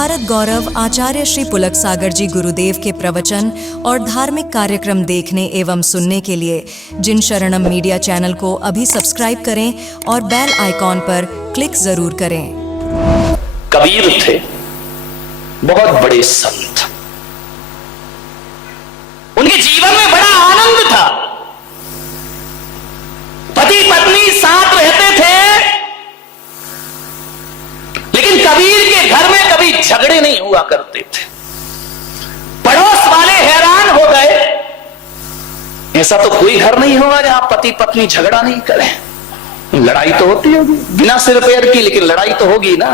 भारत गौरव आचार्य श्री पुलक सागर जी गुरुदेव के प्रवचन और धार्मिक कार्यक्रम देखने एवं सुनने के लिए जिन शरणम मीडिया चैनल को अभी सब्सक्राइब करें और बेल आइकॉन पर क्लिक जरूर करें। कबीर थे बहुत बड़े संत, उनके जीवन में बड़ा आनंद था। पति पत्नी साथ रहते थे, लेकिन कबीर के घर में कभी झगड़े नहीं हुआ करते थे। पड़ोस वाले हैरान हो गए, ऐसा तो कोई घर नहीं होगा जहां पति पत्नी झगड़ा नहीं करें। लड़ाई तो होती होगी बिना सिर पैर की, लेकिन लड़ाई तो होगी ना।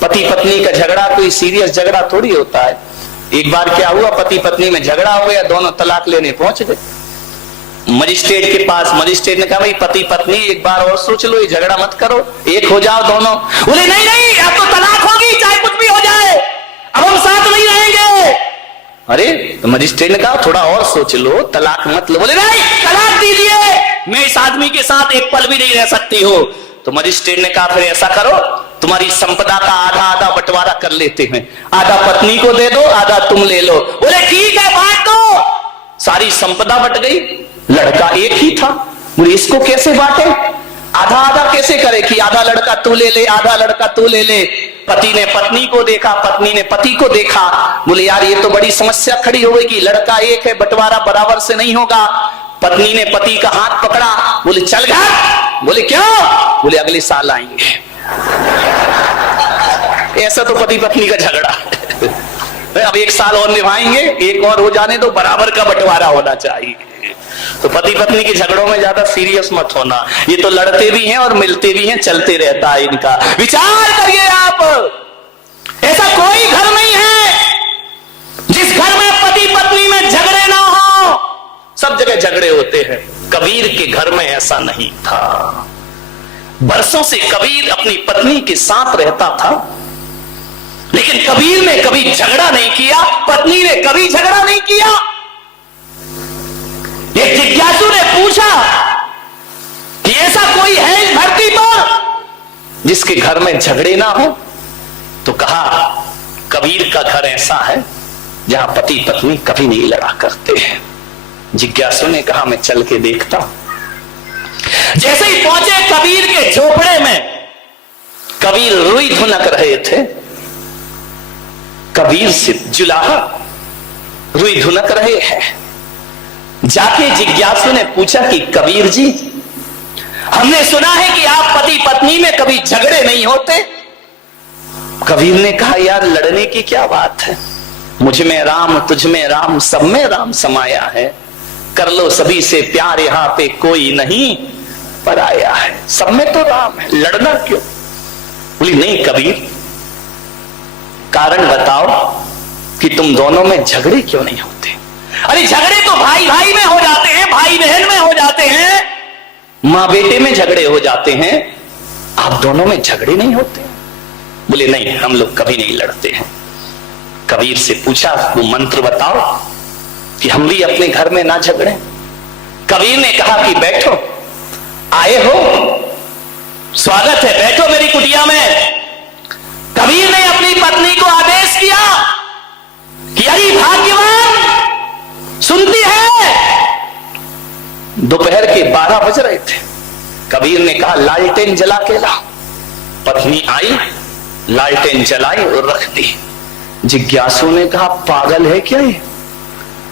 पति पत्नी का झगड़ा कोई सीरियस झगड़ा थोड़ी होता है। एक बार क्या हुआ, पति पत्नी में झगड़ा हो गया, दोनों तलाक लेने पहुंच गए मजिस्ट्रेट के पास। मजिस्ट्रेट ने कहा भाई पति पत्नी एक बार और सोच लो, ये झगड़ा मत करो, एक हो जाओ दोनों। बोले नहीं नहीं, अब तो तलाक होगी, चाहे कुछ भी हो जाए, अब हम साथ नहीं रहेंगे। अरे तो मजिस्ट्रेट ने कहा थोड़ा और सोच लो, तलाक मत लो। बोले नहीं, तलाक दीजिए, मैं इस आदमी के साथ एक पल भी नहीं रह सकती हो। तो मजिस्ट्रेट ने कहा फिर ऐसा करो, तुम्हारी संपदा का आधा आधा बंटवारा कर लेते हैं, आधा पत्नी को दे दो, आधा तुम ले लो। बोले ठीक है बांट दो। सारी संपदा बट गई। लड़का एक ही था, बोले इसको कैसे बांटे, आधा आधा कैसे करे कि आधा लड़का तू ले ले, आधा लड़का तू ले ले। पति ने पत्नी को देखा, पत्नी ने पति को देखा। बोले यार ये तो बड़ी समस्या खड़ी हो गई कि लड़का एक है, बंटवारा बराबर से नहीं होगा। पत्नी ने पति का हाथ पकड़ा, बोले चल घर। बोले क्यों? बोले अगले साल आएंगे। ऐसा तो पति पत्नी का झगड़ा अब एक साल और निभाएंगे, एक और हो जाने दो, बराबर का बंटवारा होना चाहिए। तो पति पत्नी के झगड़ों में ज्यादा सीरियस मत होना, ये तो लड़ते भी हैं और मिलते भी हैं, चलते रहता है इनका। विचार करिए आप, ऐसा कोई घर नहीं है जिस घर में पति पत्नी में झगड़े ना हो। सब जगह झगड़े होते हैं, कबीर के घर में ऐसा नहीं था। बरसों से कबीर अपनी पत्नी के साथ रहता था, लेकिन कबीर ने कभी झगड़ा नहीं किया, पत्नी ने कभी झगड़ा नहीं किया। एक जिज्ञासु ने पूछा कि ऐसा कोई है इस धरती पर जिसके घर में झगड़े ना हो? तो कहा कबीर का घर ऐसा है जहां पति पत्नी कभी नहीं लड़ा करते हैं। जिज्ञासु ने कहा मैं चल के देखता हूं। जैसे ही पहुंचे कबीर के झोपड़े में, कबीर रुई धुनक रहे थे। कबीर से जुलाहा रुई धुनक रहे हैं। जाके जिज्ञासु ने पूछा कि कबीर जी, हमने सुना है कि आप पति पत्नी में कभी झगड़े नहीं होते। कबीर ने कहा यार लड़ने की क्या बात है, मुझ में राम, तुझ में राम, सब में राम समाया है। कर लो सभी से प्यार, यहां पे कोई नहीं पराया है। सब में तो राम है, लड़ना क्यों? बोली नहीं कबीर, कारण बताओ कि तुम दोनों में झगड़े क्यों नहीं होते? अरे झगड़े तो भाई भाई में हो जाते हैं, भाई बहन में हो जाते हैं, मां बेटे में झगड़े हो जाते हैं, आप दोनों में झगड़े नहीं होते? बोले नहीं, हम लोग कभी नहीं लड़ते हैं। कबीर से पूछा वो मंत्र बताओ कि हम भी अपने घर में ना झगड़े। कबीर ने कहा कि बैठो, आए हो, स्वागत है, बैठो मेरी कुटिया में। कबीर ने अपनी पत्नी को आदेश किया कि अरे भाग्यवान, सुनती है? दोपहर के 12 बज रहे थे। कबीर ने कहा लालटेन जला के ला। पत्नी आई, लालटेन जलाई और रख दी। जिज्ञासु ने कहा पागल है क्या ये,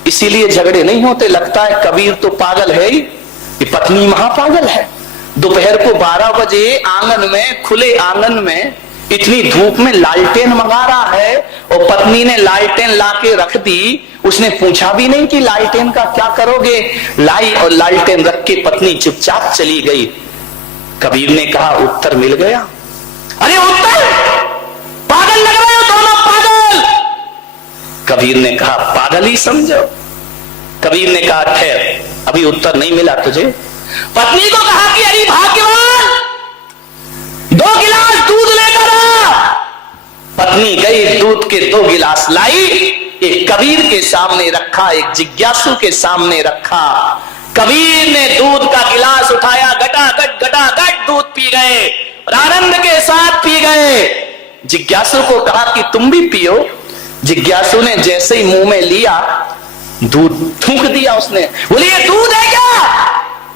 इसीलिए झगड़े नहीं होते? लगता है कबीर तो पागल है ही, कि पत्नी महापागल है। दोपहर को 12 बजे आंगन में, खुले आंगन में इतनी धूप में लालटेन मंगा रहा है, और पत्नी ने लालटेन लाके रख दी। उसने पूछा भी नहीं कि लालटेन का क्या करोगे। लाई और लालटेन रख के पत्नी चुपचाप चली गई। कबीर ने कहा उत्तर मिल गया। अरे उत्तर, पागल लग रहे हो दोनों, पागल। कबीर ने कहा पागल ही समझो। कबीर ने कहा ठहर, अभी उत्तर नहीं मिला तुझे। पत्नी को कहा कि अरे भाग्यवान, 2 गिलास दूध लेकर आ। पत्नी गई, दूध के 2 गिलास लाई, एक कबीर के सामने रखा, एक जिज्ञासु के सामने रखा। कबीर ने दूध का गिलास उठाया, गटागट गटागट दूध पी गए और आनंद के साथ पी गए। जिज्ञासु को कहा कि तुम भी पियो। जिज्ञासु ने जैसे ही मुंह में लिया, दूध थूक दिया उसने। बोले ये दूध है क्या?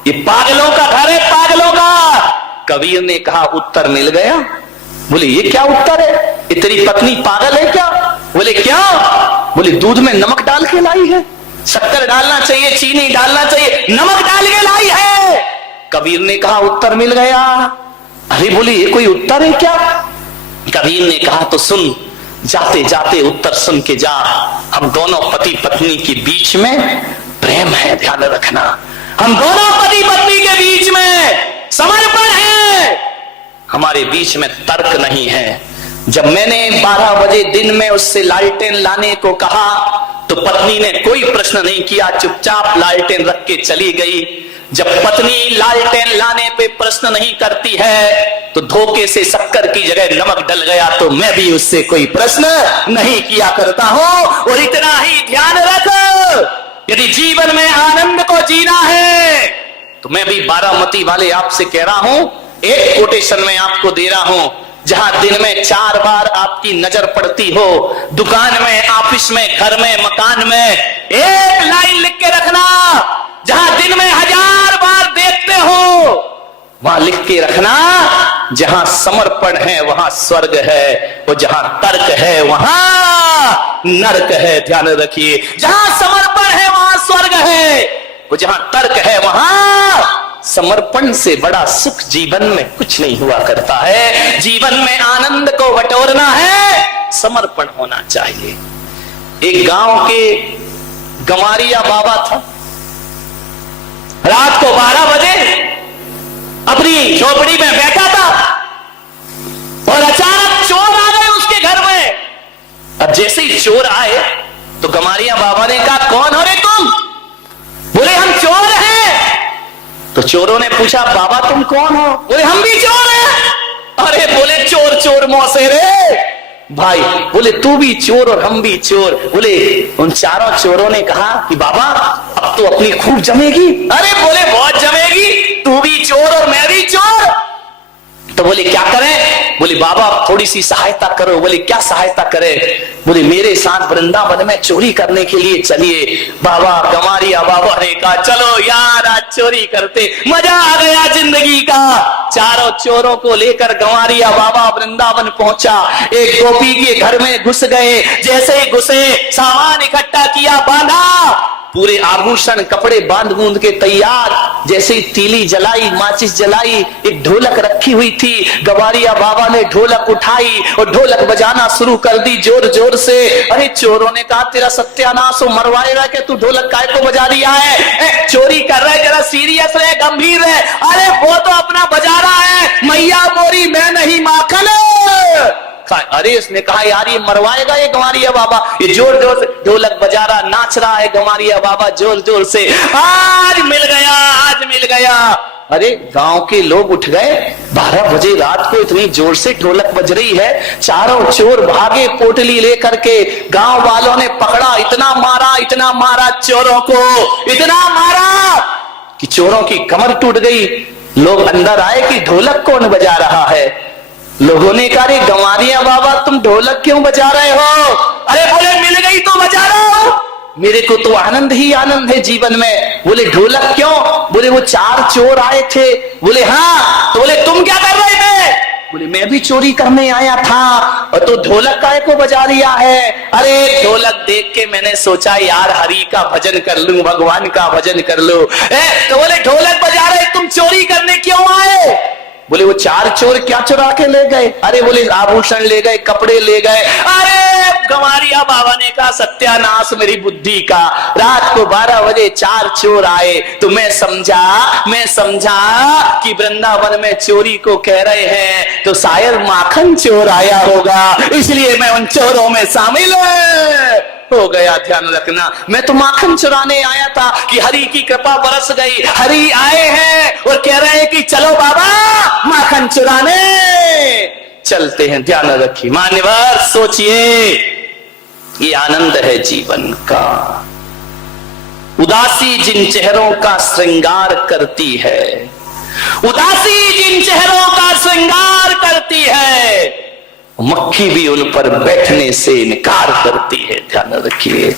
ये पागलों का घर है, पागलों का। कबीर ने कहा उत्तर मिल गया। बोले ये क्या उत्तर है? ये तेरी पत्नी पागल है क्या? बोले क्या? बोले दूध में नमक डाल के लाई है, शक्कर डालना चाहिए, चीनी डालना चाहिए, नमक डाल के लाई है। कबीर ने कहा उत्तर मिल गया। अरे बोले ये कोई उत्तर है क्या? कबीर ने कहा तो सुन, जाते जाते उत्तर सुन के जा। हम दोनों पति पत्नी के बीच में प्रेम है, ध्यान रखना। हम दोनों पति पत्नी के बीच में समर्पण है, हमारे बीच में तर्क नहीं है। जब मैंने 12 बजे दिन में उससे लालटेन लाने को कहा तो पत्नी ने कोई प्रश्न नहीं किया, चुपचाप लालटेन रख के चली गई। जब पत्नी लालटेन लाने पे प्रश्न नहीं करती है तो धोखे से शक्कर की जगह नमक डल गया तो मैं भी उससे कोई प्रश्न नहीं किया करता हूं। और इतना ही ध्यान रख, यदि जीवन में आनंद को जीना है तो मैं भी बारामती वाले आपसे कह रहा हूं, एक कोटेशन में आपको दे रहा हूं। जहां दिन में 4 बार आपकी नजर पड़ती हो, दुकान में, ऑफिस में, घर में, मकान में, एक लाइन लिख के रखना। जहां दिन में 1000 बार देखते हो वहां लिख के रखना, जहां समर्पण है वहां स्वर्ग है, और जहां तर्क है वहां नरक है। ध्यान रखिए, जहां समर्पण है वहां स्वर्ग है, और जहां तर्क है वहां समर्पण से बड़ा सुख जीवन में कुछ नहीं हुआ करता है। जीवन में आनंद को बटोरना है, समर्पण होना चाहिए। एक गांव के गमारिया बाबा था। रात को 12 बजे अपनी झोपड़ी में बैठा था और अचानक चोर आ गए उसके घर में। अब जैसे ही चोर आए तो गमारिया बाबा ने कहा कौन हो रे तुम? बोले हम चोर हैं। तो चोरों ने पूछा बाबा तुम कौन हो? बोले हम भी चोर हैं। अरे बोले चोर चोर मौसे रे भाई। बोले तू भी चोर और हम भी चोर। बोले उन चारों चोरों ने कहा कि बाबा अब तो अपनी खूब जमेगी। अरे बोले बहुत जमेगी, तू भी चोर और मैं भी चोर। तो बोले क्या करें? बोले बाबा थोड़ी सी सहायता करो। बोले क्या सहायता करें? बोले मेरे साथ वृंदावन में चोरी करने के लिए चलिए। बाबा गमारिया बाबा ने कहा चलो यार आज चोरी करते, मजा आ गया जिंदगी का। चारों चोरों को लेकर गमारिया बाबा वृंदावन पहुंचा। एक गोपी के घर में घुस गए। जैसे ही घुसे सामान इकट्ठा किया, बांधा, पूरे आभूषण कपड़े बांध बूंद के तैयार। जैसे ही तीली जलाई, माचिस जलाई, एक ढोलक रखी हुई थी। गवारिया बाबा ने ढोलक उठाई और ढोलक बजाना शुरू कर दी जोर जोर से। अरे चोरों ने कहा तेरा सत्यानाश हो, मरवाएगा कि तू ढोलक काय को बजा दिया है? चोरी कर रहा है, जरा सीरियस रहे, गंभीर है। अरे वो तो अपना बजा रहा है, मैया मोरी मैं नहीं माखन। अरे उसने कहा यार ये मरवाएगा ये गमारिया बाबा। ये जोर जोर से ढोलक बजा रहा, नाच रहा है गमारिया बाबा जोर जोर से। आज मिल गया, आज मिल गया। अरे गांव के लोग उठ गए। 12 बजे रात को इतनी जोर से ढोलक बज रही है। चारों चोर भागे पोटली लेकर के। गांव वालों ने पकड़ा, इतना मारा चोरों को, इतना मारा कि चोरों की कमर टूट गई। लोग अंदर आए कि ढोलक कौन बजा रहा है? लोगों ने कहा रे गमारिया बाबा तुम ढोलक क्यों बजा रहे हो? अरे बोले मिल गई तो बजा रहा हूं, मेरे को तो आनंद ही आनंद है जीवन में। बोले ढोलक क्यों? बोले वो 4 चोर आए थे। बोले हाँ। तो बोले तुम क्या कर रहे थे? बोले मैं भी चोरी करने आया था। और तो ढोलक काय को बजा रिया है? अरे ढोलक देख के मैंने सोचा यार हरि का भजन कर लूं, भगवान का भजन कर लूं। तो बोले ढोलक बजा रहे, तुम चोरी करने क्यों आए? बोले वो 4 चोर क्या चुरा के ले गए? अरे बोले आभूषण ले गए, कपड़े ले गए। अरे गमारिया बाबा ने कहा सत्यानाश मेरी बुद्धि का। रात को 12 बजे 4 चोर आए तो मैं समझा कि वृंदावन में चोरी को कह रहे हैं तो शायद माखन चोर आया होगा, इसलिए मैं उन चोरों में शामिल हो गया। ध्यान रखना, मैं तो माखन चुराने आया था कि हरि की कृपा बरस गई। हरि आए हैं और कह रहे हैं कि चलो बाबा माखन चुराने चलते हैं। ध्यान रखिए मान्यवर, सोचिए ये आनंद है जीवन का। उदासी जिन चेहरों का श्रृंगार करती है, उदासी जिन चेहरों का श्रृंगार करती है, मक्खी भी उन पर बैठने से इनकार करती है, ध्यान रखिए।